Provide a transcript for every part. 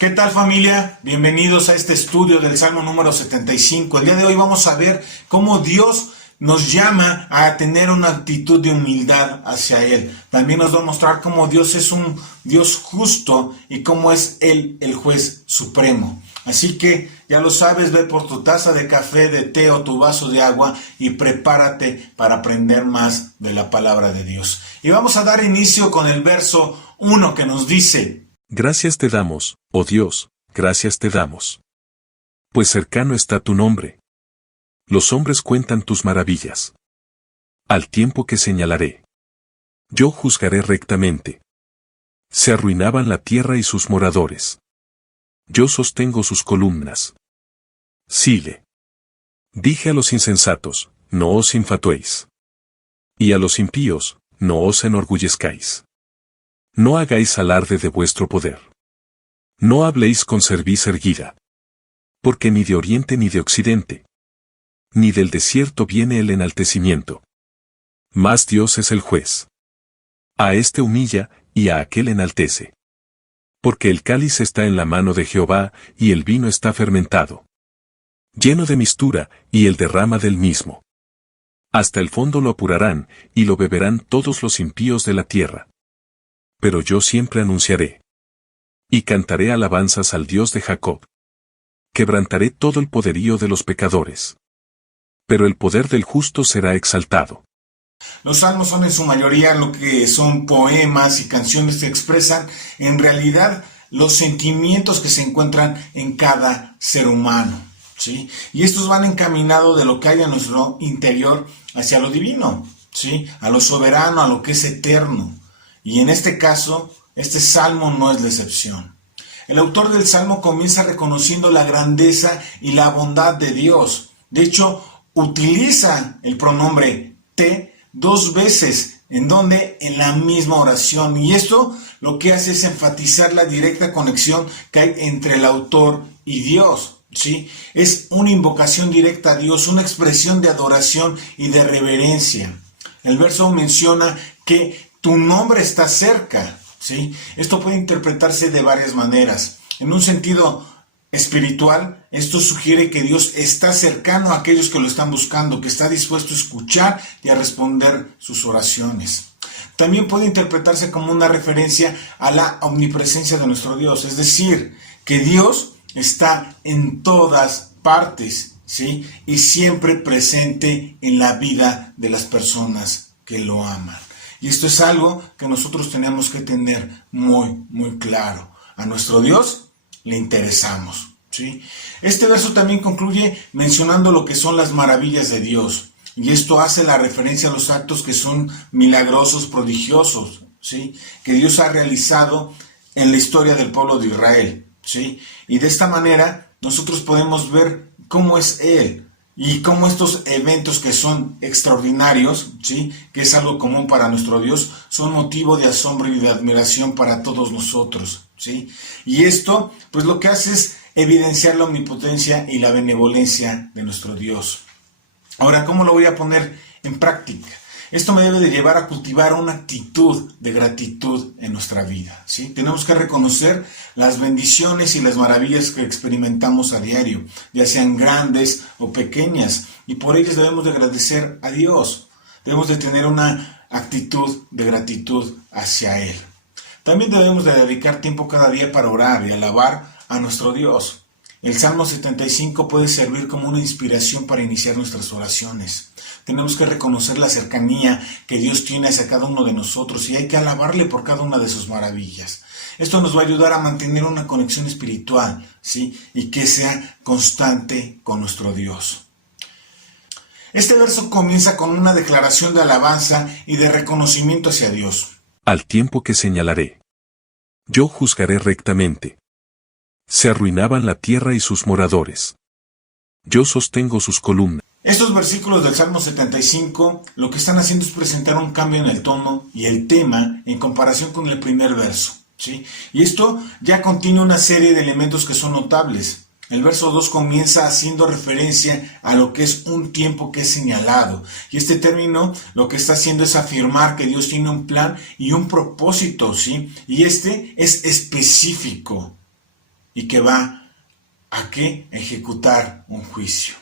¿Qué tal, familia? Bienvenidos a este estudio del Salmo número 75. El día de hoy vamos a ver cómo Dios nos llama a tener una actitud de humildad hacia Él. También nos va a mostrar cómo Dios es un Dios justo y cómo es Él el juez supremo. Así que ya lo sabes, ve por tu taza de café, de té o tu vaso de agua y prepárate para aprender más de la palabra de Dios. Y vamos a dar inicio con el verso 1 que nos dice: Gracias te damos, oh Dios, gracias te damos. Pues cercano está tu nombre. Los hombres cuentan tus maravillas. Al tiempo que señalaré. Yo juzgaré rectamente. Se arruinaban la tierra y sus moradores. Yo sostengo sus columnas. Sigue. Dije a los insensatos, no os infatuéis. Y a los impíos, no os enorgullezcáis. No hagáis alarde de vuestro poder. No habléis con cerviz erguida. Porque ni de oriente ni de occidente, ni del desierto viene el enaltecimiento. Mas Dios es el juez. A éste humilla, y a aquel enaltece. Porque el cáliz está en la mano de Jehová, y el vino está fermentado. Lleno de mistura, y él derrama del mismo. Hasta el fondo lo apurarán, y lo beberán todos los impíos de la tierra. Pero yo siempre anunciaré. Y cantaré alabanzas al Dios de Jacob. Quebrantaré todo el poderío de los pecadores. Pero el poder del justo será exaltado. Los salmos son en su mayoría lo que son poemas y canciones que expresan en realidad los sentimientos que se encuentran en cada ser humano, ¿sí? Y estos van encaminados de lo que hay en nuestro interior hacia lo divino, ¿sí? A lo soberano, a lo que es eterno. Y en este caso, este salmo no es la excepción. El autor del salmo comienza reconociendo la grandeza y la bondad de Dios. De hecho, utiliza el pronombre te 2 veces, en la misma oración. Y esto lo que hace es enfatizar la directa conexión que hay entre el autor y Dios, ¿sí? Es una invocación directa a Dios, una expresión de adoración y de reverencia. El verso menciona que tu nombre está cerca, ¿sí? Esto puede interpretarse de varias maneras. En un sentido espiritual, esto sugiere que Dios está cercano a aquellos que lo están buscando, que está dispuesto a escuchar y a responder sus oraciones. También puede interpretarse como una referencia a la omnipresencia de nuestro Dios, es decir, que Dios está en todas partes, ¿sí? Y siempre presente en la vida de las personas que lo aman. Y esto es algo que nosotros tenemos que tener muy, muy claro. A nuestro Dios le interesamos, ¿sí? Este verso también concluye mencionando lo que son las maravillas de Dios. Y esto hace la referencia a los actos que son milagrosos, prodigiosos, ¿sí? Que Dios ha realizado en la historia del pueblo de Israel, ¿sí? Y de esta manera nosotros podemos ver cómo es Él. Y cómo estos eventos que son extraordinarios, ¿sí? Que es algo común para nuestro Dios, son motivo de asombro y de admiración para todos nosotros, ¿sí? Y esto, pues lo que hace es evidenciar la omnipotencia y la benevolencia de nuestro Dios. Ahora, ¿cómo lo voy a poner en práctica? Esto me debe de llevar a cultivar una actitud de gratitud en nuestra vida, ¿sí? Tenemos que reconocer las bendiciones y las maravillas que experimentamos a diario, ya sean grandes o pequeñas, y por ellas debemos de agradecer a Dios. Debemos de tener una actitud de gratitud hacia Él. También debemos de dedicar tiempo cada día para orar y alabar a nuestro Dios. El Salmo 75 puede servir como una inspiración para iniciar nuestras oraciones. Tenemos que reconocer la cercanía que Dios tiene hacia cada uno de nosotros y hay que alabarle por cada una de sus maravillas. Esto nos va a ayudar a mantener una conexión espiritual, ¿sí? Y que sea constante con nuestro Dios. Este verso comienza con una declaración de alabanza y de reconocimiento hacia Dios. Al tiempo que señalaré. Yo juzgaré rectamente. Se arruinaban la tierra y sus moradores. Yo sostengo sus columnas. Estos versículos del Salmo 75 lo que están haciendo es presentar un cambio en el tono y el tema en comparación con el primer verso, ¿sí? Y esto ya contiene una serie de elementos que son notables. El verso 2 comienza haciendo referencia a lo que es un tiempo que es señalado. Y este término lo que está haciendo es afirmar que Dios tiene un plan y un propósito, ¿sí? Y este es específico. y que va a ¿qué? Ejecutar un juicio.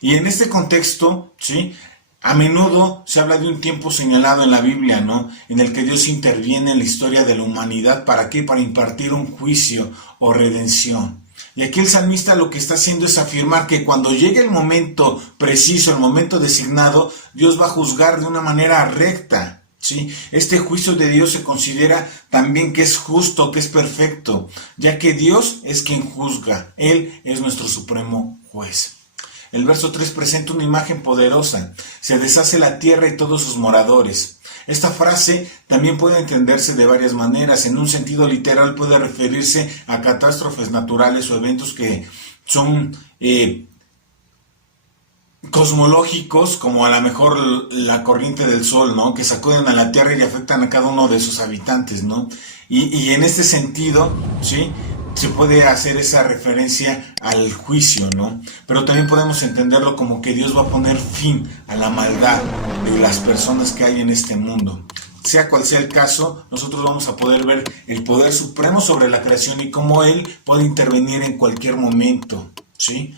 Y en este contexto, ¿sí? A menudo se habla de un tiempo señalado en la Biblia, ¿no? En el que Dios interviene en la historia de la humanidad. ¿Para qué? Para impartir un juicio o redención. Y aquí el salmista lo que está haciendo es afirmar que cuando llegue el momento preciso, el momento designado, Dios va a juzgar de una manera recta, ¿sí? Este juicio de Dios se considera también que es justo, que es perfecto, ya que Dios es quien juzga. Él es nuestro supremo juez. El verso 3 presenta una imagen poderosa. Se deshace la tierra y todos sus moradores. Esta frase también puede entenderse de varias maneras. En un sentido literal puede referirse a catástrofes naturales o eventos que son cosmológicos, como a lo mejor la corriente del sol, ¿no? Que sacuden a la tierra y afectan a cada uno de sus habitantes, ¿no? Y en este sentido, ¿sí? Se puede hacer esa referencia al juicio, ¿no? Pero también podemos entenderlo como que Dios va a poner fin a la maldad de las personas que hay en este mundo. Sea cual sea el caso, nosotros vamos a poder ver el poder supremo sobre la creación y cómo Él puede intervenir en cualquier momento, ¿sí?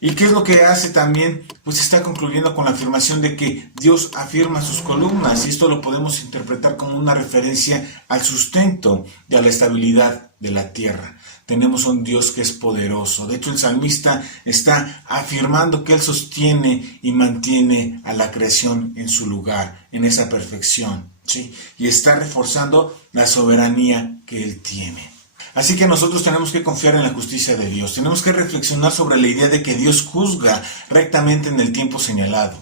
¿Y qué es lo que hace también? Pues está concluyendo con la afirmación de que Dios afirma sus columnas, y esto lo podemos interpretar como una referencia al sustento y a la estabilidad de la tierra. Tenemos un Dios que es poderoso. De hecho, el salmista está afirmando que Él sostiene y mantiene a la creación en su lugar, en esa perfección, ¿sí? Y está reforzando la soberanía que Él tiene. Así que nosotros tenemos que confiar en la justicia de Dios. Tenemos que reflexionar sobre la idea de que Dios juzga rectamente en el tiempo señalado.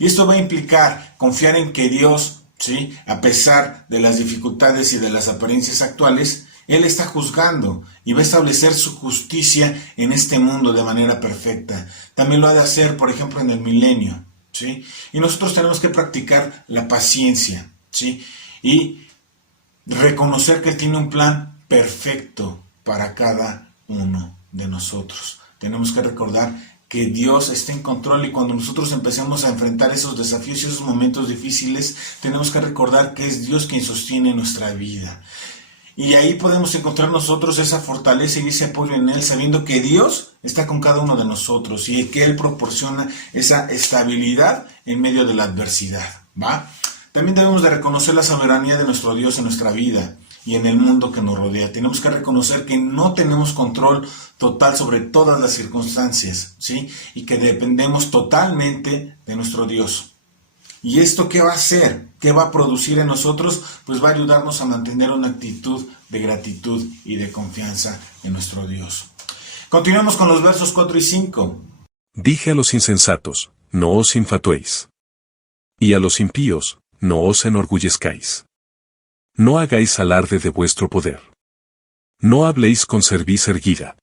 Y esto va a implicar confiar en que Dios, ¿sí? A pesar de las dificultades y de las apariencias actuales, Él está juzgando y va a establecer su justicia en este mundo de manera perfecta. También lo ha de hacer, por ejemplo, en el milenio, ¿sí? Y nosotros tenemos que practicar la paciencia, ¿sí? Y reconocer que Él tiene un plan perfecto para cada uno de nosotros. Tenemos que recordar que Dios está en control, y cuando nosotros empecemos a enfrentar esos desafíos y esos momentos difíciles, tenemos que recordar que es Dios quien sostiene nuestra vida. Y ahí podemos encontrar nosotros esa fortaleza y ese apoyo en Él, sabiendo que Dios está con cada uno de nosotros y que Él proporciona esa estabilidad en medio de la adversidad, ¿va? También debemos de reconocer la soberanía de nuestro Dios en nuestra vida y en el mundo que nos rodea. Tenemos que reconocer que no tenemos control total sobre todas las circunstancias, ¿sí? Y que dependemos totalmente de nuestro Dios. ¿Y esto qué va a hacer? ¿Qué va a producir en nosotros? Pues va a ayudarnos a mantener una actitud de gratitud y de confianza en nuestro Dios. Continuamos con los versos 4 y 5. Dije a los insensatos, no os infatuéis. Y a los impíos, no os enorgullezcáis. No hagáis alarde de vuestro poder. No habléis con cerviz erguida.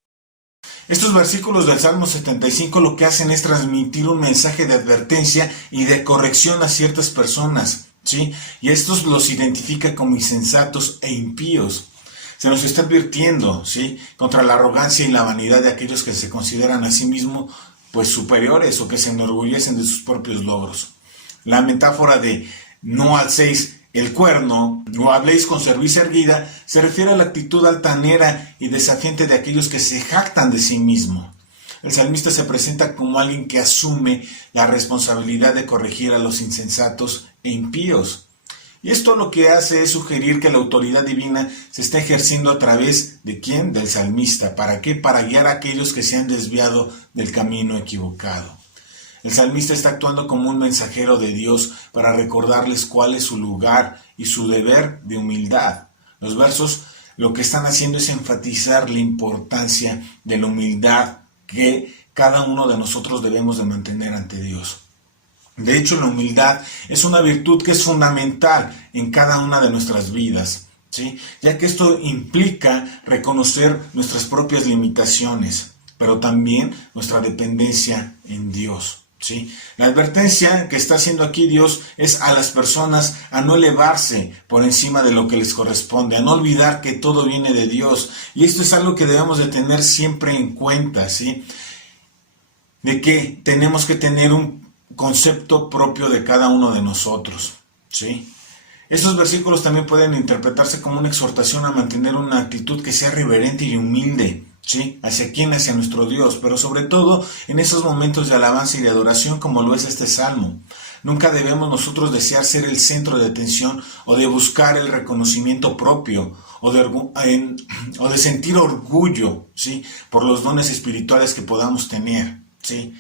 Estos versículos del Salmo 75 lo que hacen es transmitir un mensaje de advertencia y de corrección a ciertas personas, ¿sí? Y estos los identifica como insensatos e impíos. Se nos está advirtiendo, ¿sí? Contra la arrogancia y la vanidad de aquellos que se consideran a sí mismos pues superiores o que se enorgullecen de sus propios logros. La metáfora de no alcéis el cuerno o habléis con cerviz erguida se refiere a la actitud altanera y desafiante de aquellos que se jactan de sí mismo. El salmista se presenta como alguien que asume la responsabilidad de corregir a los insensatos e impíos. Y esto lo que hace es sugerir que la autoridad divina se está ejerciendo a través de ¿quién? Del salmista. ¿Para qué? Para guiar a aquellos que se han desviado del camino equivocado. El salmista está actuando como un mensajero de Dios para recordarles cuál es su lugar y su deber de humildad. Los versos lo que están haciendo es enfatizar la importancia de la humildad que cada uno de nosotros debemos de mantener ante Dios. De hecho, la humildad es una virtud que es fundamental en cada una de nuestras vidas, ¿sí? Ya que esto implica reconocer nuestras propias limitaciones, pero también nuestra dependencia en Dios. ¿Sí? La advertencia que está haciendo aquí Dios es a las personas a no elevarse por encima de lo que les corresponde, a no olvidar que todo viene de Dios. Y esto es algo que debemos de tener siempre en cuenta, ¿sí? De que tenemos que tener un concepto propio de cada uno de nosotros, ¿sí? Estos versículos también pueden interpretarse como una exhortación a mantener una actitud que sea reverente y humilde, ¿sí? ¿Hacia quién? Hacia nuestro Dios, pero sobre todo en esos momentos de alabanza y de adoración como lo es este salmo. Nunca debemos nosotros desear ser el centro de atención o de buscar el reconocimiento propio o de sentir orgullo, ¿sí? Por los dones espirituales que podamos tener, ¿sí?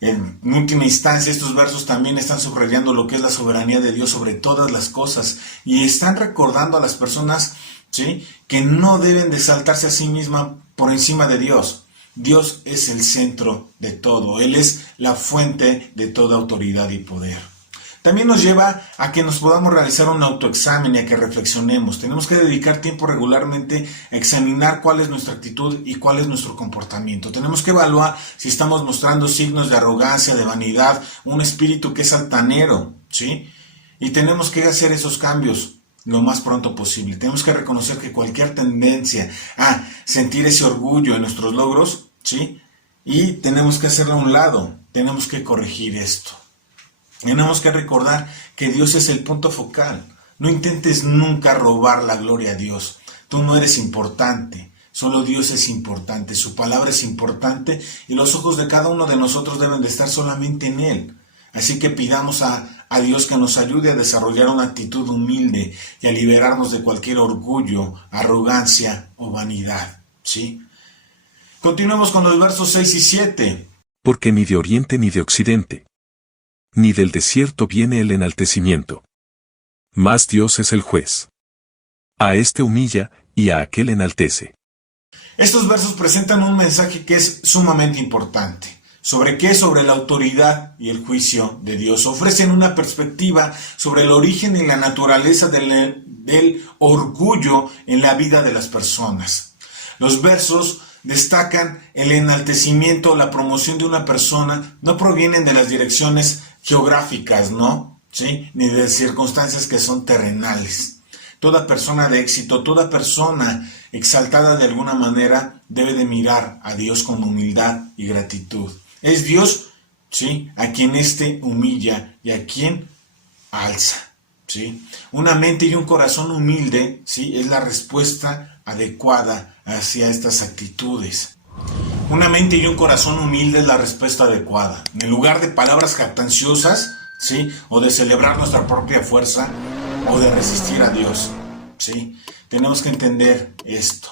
En última instancia, estos versos también están subrayando lo que es la soberanía de Dios sobre todas las cosas y están recordando a las personas, ¿sí?, que no deben de exaltarse a sí mismas por encima de Dios. Dios es el centro de todo, Él es la fuente de toda autoridad y poder. También nos lleva a que nos podamos realizar un autoexamen y a que reflexionemos. Tenemos que dedicar tiempo regularmente a examinar cuál es nuestra actitud y cuál es nuestro comportamiento. Tenemos que evaluar si estamos mostrando signos de arrogancia, de vanidad, un espíritu que es altanero, ¿sí? Y tenemos que hacer esos cambios lo más pronto posible. Tenemos que reconocer que cualquier tendencia a sentir ese orgullo en nuestros logros, ¿sí? Y tenemos que hacerlo a un lado. Tenemos que corregir esto. Tenemos que recordar que Dios es el punto focal. No intentes nunca robar la gloria a Dios. Tú no eres importante. Solo Dios es importante. Su palabra es importante y los ojos de cada uno de nosotros deben de estar solamente en Él. Así que pidamos a Dios que nos ayude a desarrollar una actitud humilde y a liberarnos de cualquier orgullo, arrogancia o vanidad, ¿sí? Continuemos con los versos 6 y 7. Porque ni de oriente ni de occidente, ni del desierto viene el enaltecimiento. Mas Dios es el juez. A este humilla y a aquel enaltece. Estos versos presentan un mensaje que es sumamente importante. ¿Sobre qué? Sobre la autoridad y el juicio de Dios. Ofrecen una perspectiva sobre el origen y la naturaleza del orgullo en la vida de las personas. Los versos destacan el enaltecimiento o la promoción de una persona, no provienen de las direcciones geográficas, ¿no? ¿Sí? Ni de circunstancias que son terrenales. Toda persona de éxito, toda persona exaltada de alguna manera debe de mirar a Dios con humildad y gratitud. Es Dios, ¿sí?, a quien éste humilla y a quien alza, ¿sí? Una mente y un corazón humilde, ¿sí?, es la respuesta adecuada hacia estas actitudes. Una mente y un corazón humilde es la respuesta adecuada. En lugar de palabras jactanciosas, ¿sí?, o de celebrar nuestra propia fuerza, o de resistir a Dios, ¿sí? Tenemos que entender esto.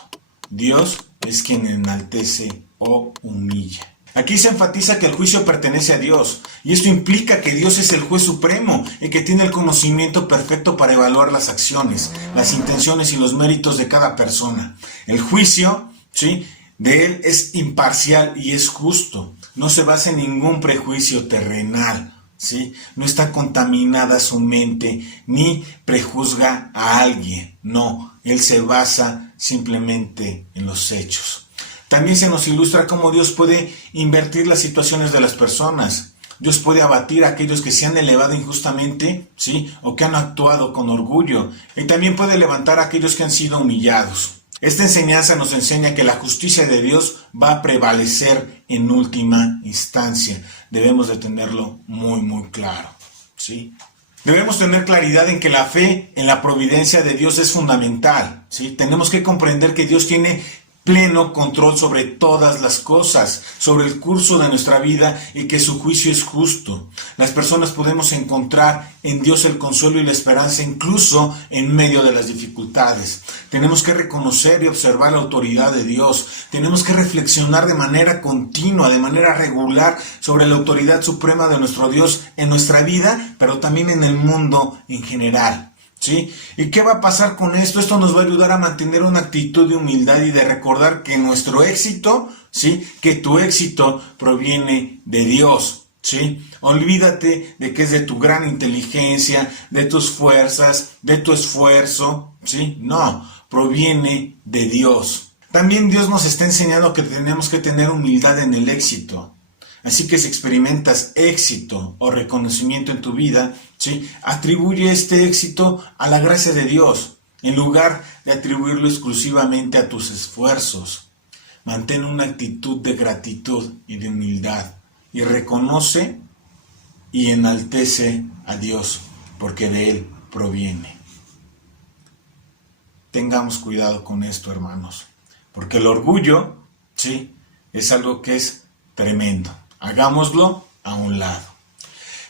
Dios es quien enaltece o humilla. Aquí se enfatiza que el juicio pertenece a Dios, y esto implica que Dios es el juez supremo y que tiene el conocimiento perfecto para evaluar las acciones, las intenciones y los méritos de cada persona. El juicio, ¿sí?, de Él es imparcial y es justo. No se basa en ningún prejuicio terrenal, ¿sí? No está contaminada su mente, ni prejuzga a alguien. No, Él se basa simplemente en los hechos. También se nos ilustra cómo Dios puede invertir las situaciones de las personas. Dios puede abatir a aquellos que se han elevado injustamente, ¿sí?, o que han actuado con orgullo. Y también puede levantar a aquellos que han sido humillados. Esta enseñanza nos enseña que la justicia de Dios va a prevalecer en última instancia. Debemos de tenerlo muy, muy claro, ¿sí? Debemos tener claridad en que la fe en la providencia de Dios es fundamental, ¿sí? Tenemos que comprender que Dios tiene pleno control sobre todas las cosas, sobre el curso de nuestra vida y que su juicio es justo. Las personas podemos encontrar en Dios el consuelo y la esperanza incluso en medio de las dificultades. Tenemos que reconocer y observar la autoridad de Dios. Tenemos que reflexionar de manera continua, de manera regular sobre la autoridad suprema de nuestro Dios en nuestra vida, pero también en el mundo en general. ¿Sí? ¿Y qué va a pasar con esto? Esto nos va a ayudar a mantener una actitud de humildad y de recordar que nuestro éxito, ¿sí?, que tu éxito proviene de Dios, ¿sí? Olvídate de que es de tu gran inteligencia, de tus fuerzas, de tu esfuerzo, ¿sí? No, proviene de Dios. También Dios nos está enseñando que tenemos que tener humildad en el éxito. Así que si experimentas éxito o reconocimiento en tu vida, ¿sí?, atribuye este éxito a la gracia de Dios, en lugar de atribuirlo exclusivamente a tus esfuerzos. Mantén una actitud de gratitud y de humildad, y reconoce y enaltece a Dios, porque de Él proviene. Tengamos cuidado con esto, hermanos, porque el orgullo, ¿sí? Es algo que es tremendo. Hagámoslo a un lado.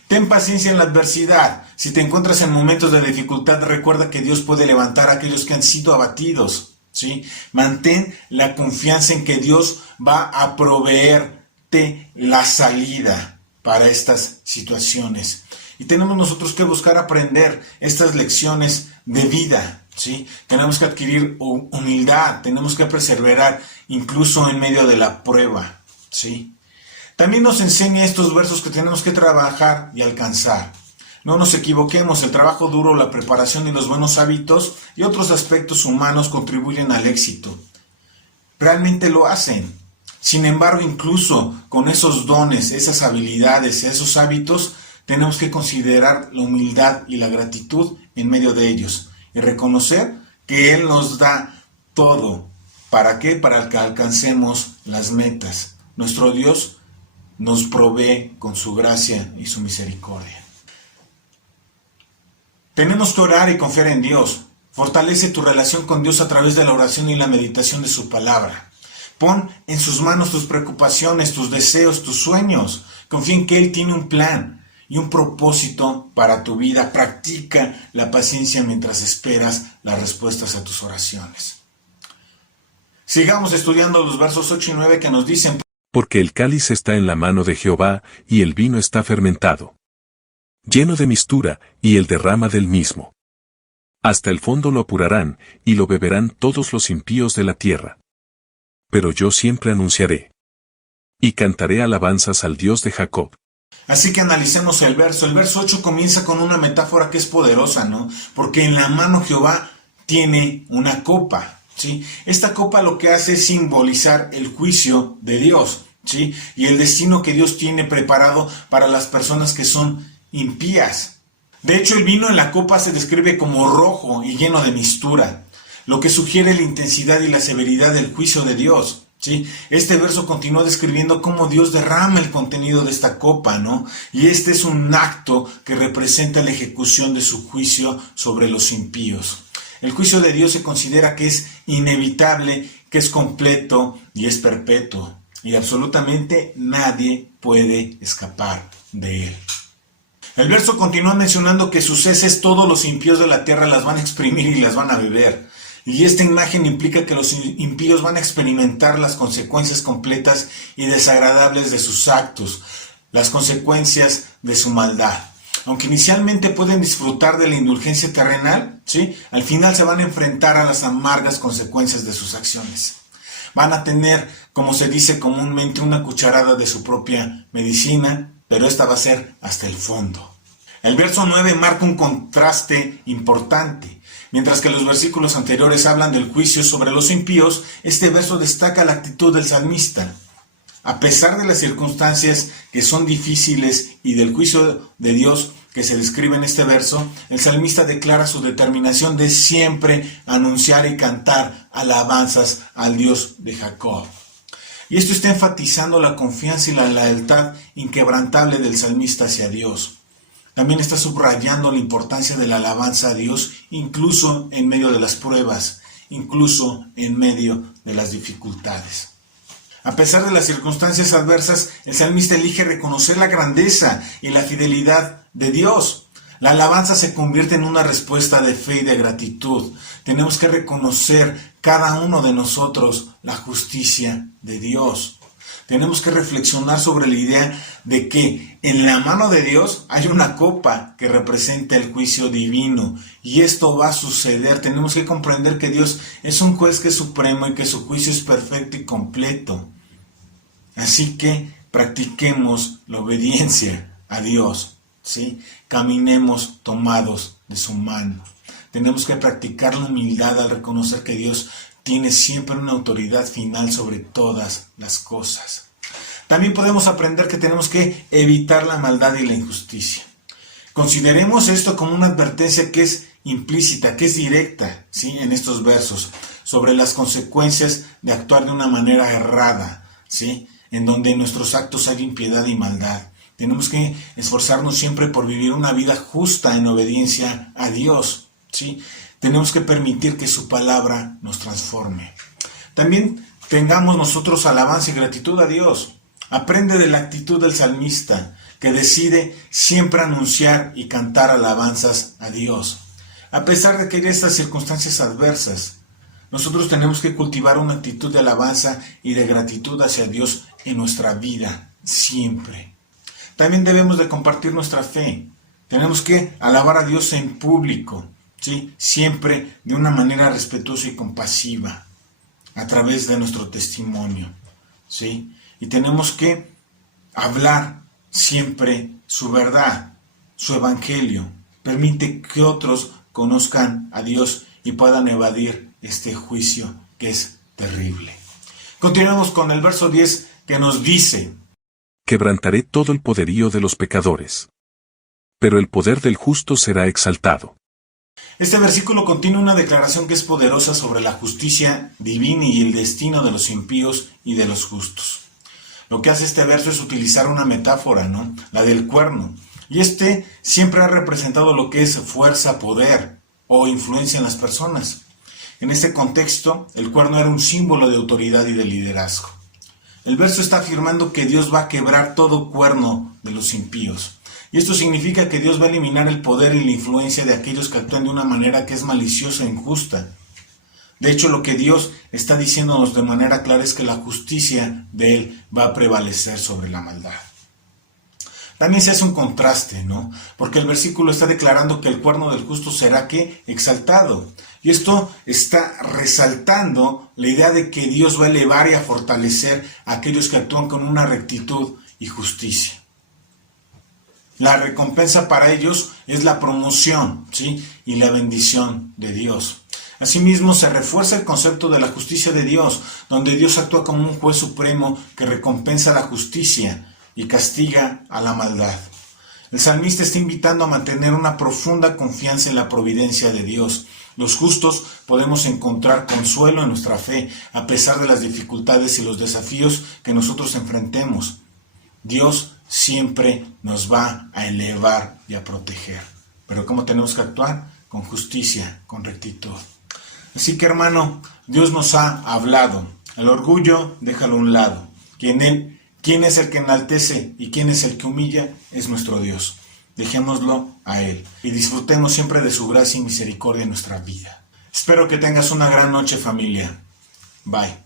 Ten paciencia en la adversidad. Si te encuentras en momentos de dificultad, recuerda que Dios puede levantar a aquellos que han sido abatidos, ¿sí? Mantén la confianza en que Dios va a proveerte la salida para estas situaciones. Y tenemos nosotros que buscar aprender estas lecciones de vida, ¿sí? Tenemos que adquirir humildad, tenemos que perseverar incluso en medio de la prueba, ¿sí? También nos enseña estos versos que tenemos que trabajar y alcanzar. No nos equivoquemos, el trabajo duro, la preparación y los buenos hábitos y otros aspectos humanos contribuyen al éxito. Realmente lo hacen. Sin embargo, incluso con esos dones, esas habilidades, esos hábitos, tenemos que considerar la humildad y la gratitud en medio de ellos y reconocer que Él nos da todo. ¿Para qué? Para que alcancemos las metas. Nuestro Dios nos provee con su gracia y su misericordia. Tenemos que orar y confiar en Dios. Fortalece tu relación con Dios a través de la oración y la meditación de su palabra. Pon en sus manos tus preocupaciones, tus deseos, tus sueños. Confía en que Él tiene un plan y un propósito para tu vida. Practica la paciencia mientras esperas las respuestas a tus oraciones. Sigamos estudiando los versos 8 y 9 que nos dicen: porque el cáliz está en la mano de Jehová, y el vino está fermentado, lleno de mistura, y él derrama del mismo. Hasta el fondo lo apurarán, y lo beberán todos los impíos de la tierra. Pero yo siempre anunciaré, y cantaré alabanzas al Dios de Jacob. Así que analicemos el verso. El verso 8 comienza con una metáfora que es poderosa, ¿no? Porque en la mano Jehová tiene una copa, ¿sí? Esta copa lo que hace es simbolizar el juicio de Dios, ¿sí? Y el destino que Dios tiene preparado para las personas que son impías. De hecho, el vino en la copa se describe como rojo y lleno de mistura, lo que sugiere la intensidad y la severidad del juicio de Dios, ¿sí? Este verso continúa describiendo cómo Dios derrama el contenido de esta copa, ¿no? Y este es un acto que representa la ejecución de su juicio sobre los impíos. El juicio de Dios se considera que es inevitable, que es completo y es perpetuo. Y absolutamente nadie puede escapar de él. El verso continúa mencionando que sus heces todos los impíos de la tierra las van a exprimir y las van a beber. Y esta imagen implica que los impíos van a experimentar las consecuencias completas y desagradables de sus actos, las consecuencias de su maldad. Aunque inicialmente pueden disfrutar de la indulgencia terrenal, ¿sí? Al final se van a enfrentar a las amargas consecuencias de sus acciones. Van a tener, como se dice comúnmente, una cucharada de su propia medicina, pero esta va a ser hasta el fondo. El verso 9 marca un contraste importante. Mientras que los versículos anteriores hablan del juicio sobre los impíos, este verso destaca la actitud del salmista. A pesar de las circunstancias que son difíciles y del juicio de Dios que se describe en este verso, el salmista declara su determinación de siempre anunciar y cantar alabanzas al Dios de Jacob. Y esto está enfatizando la confianza y la lealtad inquebrantable del salmista hacia Dios. También está subrayando la importancia de la alabanza a Dios, incluso en medio de las pruebas, incluso en medio de las dificultades. A pesar de las circunstancias adversas, el salmista elige reconocer la grandeza y la fidelidad de Dios. La alabanza se convierte en una respuesta de fe y de gratitud. Tenemos que reconocer cada uno de nosotros la justicia de Dios. Tenemos que reflexionar sobre la idea de que en la mano de Dios hay una copa que representa el juicio divino. Y esto va a suceder. Tenemos que comprender que Dios es un juez que es supremo y que su juicio es perfecto y completo. Así que practiquemos la obediencia a Dios, ¿sí? Caminemos tomados de su mano. Tenemos que practicar la humildad al reconocer que Dios tiene siempre una autoridad final sobre todas las cosas. También podemos aprender que tenemos que evitar la maldad y la injusticia. Consideremos esto como una advertencia que es implícita, que es directa, ¿sí? En estos versos, sobre las consecuencias de actuar de una manera errada, ¿sí? En donde en nuestros actos hay impiedad y maldad. Tenemos que esforzarnos siempre por vivir una vida justa en obediencia a Dios, ¿sí? Tenemos que permitir que su palabra nos transforme. También tengamos nosotros alabanza y gratitud a Dios. Aprende de la actitud del salmista, que decide siempre anunciar y cantar alabanzas a Dios. A pesar de que hay estas circunstancias adversas, nosotros tenemos que cultivar una actitud de alabanza y de gratitud hacia Dios en nuestra vida, siempre. También debemos de compartir nuestra fe. Tenemos que alabar a Dios en público, ¿sí? Siempre de una manera respetuosa y compasiva, a través de nuestro testimonio, ¿sí? Y tenemos que hablar siempre su verdad, su evangelio. Permite que otros conozcan a Dios y puedan evadir este juicio que es terrible. Continuamos con el verso 10 que nos dice: Quebrantaré todo el poderío de los pecadores, pero el poder del justo será exaltado. Este versículo contiene una declaración que es poderosa sobre la justicia divina y el destino de los impíos y de los justos. Lo que hace este verso es utilizar una metáfora, ¿no? La del cuerno. Y este siempre ha representado lo que es fuerza, poder o influencia en las personas. En este contexto, el cuerno era un símbolo de autoridad y de liderazgo. El verso está afirmando que Dios va a quebrar todo cuerno de los impíos. Y esto significa que Dios va a eliminar el poder y la influencia de aquellos que actúan de una manera que es maliciosa e injusta. De hecho, lo que Dios está diciéndonos de manera clara es que la justicia de Él va a prevalecer sobre la maldad. También se hace un contraste, ¿no? Porque el versículo está declarando que el cuerno del justo será, ¿qué? Exaltado. Y esto está resaltando la idea de que Dios va a elevar y a fortalecer a aquellos que actúan con una rectitud y justicia. La recompensa para ellos es la promoción, ¿sí? Y la bendición de Dios. Asimismo, se refuerza el concepto de la justicia de Dios, donde Dios actúa como un juez supremo que recompensa la justicia y castiga a la maldad. El salmista está invitando a mantener una profunda confianza en la providencia de Dios. Los justos podemos encontrar consuelo en nuestra fe, a pesar de las dificultades y los desafíos que nosotros enfrentemos. Dios siempre nos va a elevar y a proteger. Pero ¿cómo tenemos que actuar? Con justicia, con rectitud. Así que, hermano, Dios nos ha hablado. El orgullo, déjalo a un lado. ¿Quién es el que enaltece y quién es el que humilla? Es nuestro Dios. Dejémoslo a Él y disfrutemos siempre de su gracia y misericordia en nuestra vida. Espero que tengas una gran noche, familia. Bye.